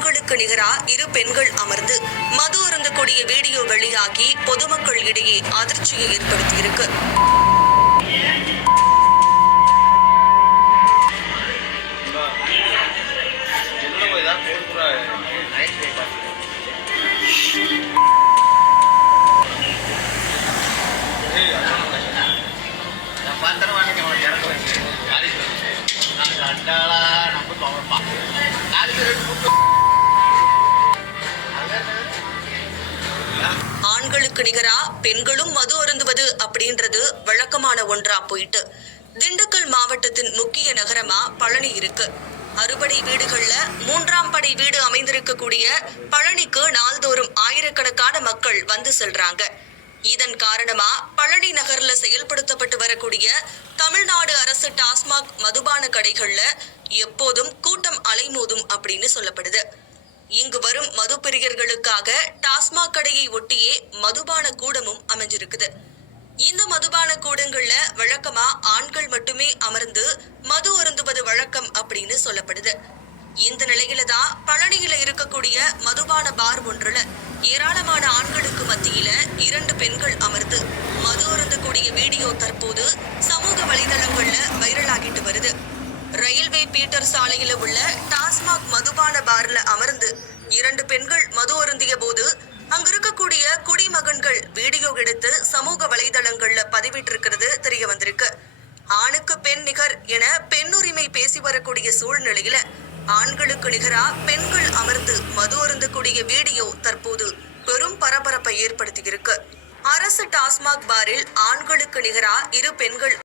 ஆண்களுக்கு நிகரா இரு பெண்கள் அமர்ந்து மது அருந்தக்கூடிய வீடியோ வெளியாகி பொதுமக்கள் இடையே அதிர்ச்சியை ஏற்படுத்தியிருக்கு. ஆண்களுக்கு நிகரா பெண்களும் மது அருந்துவது அப்படின்றது வழக்கமான ஒன்றா போயிட்டு திண்டுக்கல் மாவட்டத்தின் முக்கிய நகரமா பழனி இருக்கு. அறுபடை வீடுகள்ல 3ஆம் படை வீடு அமைந்திருக்கக்கூடிய பழனிக்கு நாள்தோறும் ஆயிரக்கணக்கான மக்கள் வந்து செல்றாங்க. இதன் காரணமா பழனி நகர்ல செயல்படுத்தப்பட்டு வரக்கூடிய தமிழ்நாடு அரசு டாஸ்மாக் மதுபான கடைகள்ல எப்போதும் கூட்டம் அலைமோதும் அப்படின்னு சொல்லப்படுது. இங்கு வரும் மது பிரியர்களுக்காக டாஸ்மாக் கடையை ஒட்டியே மதுபான கூடமும் அமைஞ்சிருக்குது. இந்த மதுபான கூடங்கள்ல வழக்கமா ஆண்கள் மட்டுமே அமர்ந்து மது அருந்துவது வழக்கம் அப்படின்னு சொல்லப்படுது. இந்த நிலையில தான் பழனியில இருக்கக்கூடிய மதுபான பார் ஒன்றுல ஏராளமான ஆண்களுக்கு மத்தியில 2 பெண்கள் அமர்ந்து மது அருந்தக்கூடிய வீடியோ தற்போது சமூக வலைதளங்கள்ல வைரலாகிட்டு வருது. ரயில்வே பீட்டர் சாலையில உள்ள டாஸ்மாக் மதுபான பார்ல அமர்ந்து 2 பெண்கள் மது அருந்திய போது அங்க இருக்கக்கூடிய குடிமகன்கள் வீடியோ எடுத்து சமூக வலைதளங்கள்ல பதிவிட்டிருக்கிறது தெரிய வந்திருக்கு. ஆணுக்கு பெண் நிகர் என பெண்ணுரிமை பேசி வரக்கூடிய சூழ்நிலையில ஆண்களுக்கு நிகரா பெண்கள் அமர்ந்து மது அருந்தக்கூடிய வீடியோ தற்போது பெரும் பரபரப்பை ஏற்படுத்தியிருக்கு. அரசு டாஸ்மாக் பாரில் ஆண்களுக்கு நிகரா 2 பெண்கள்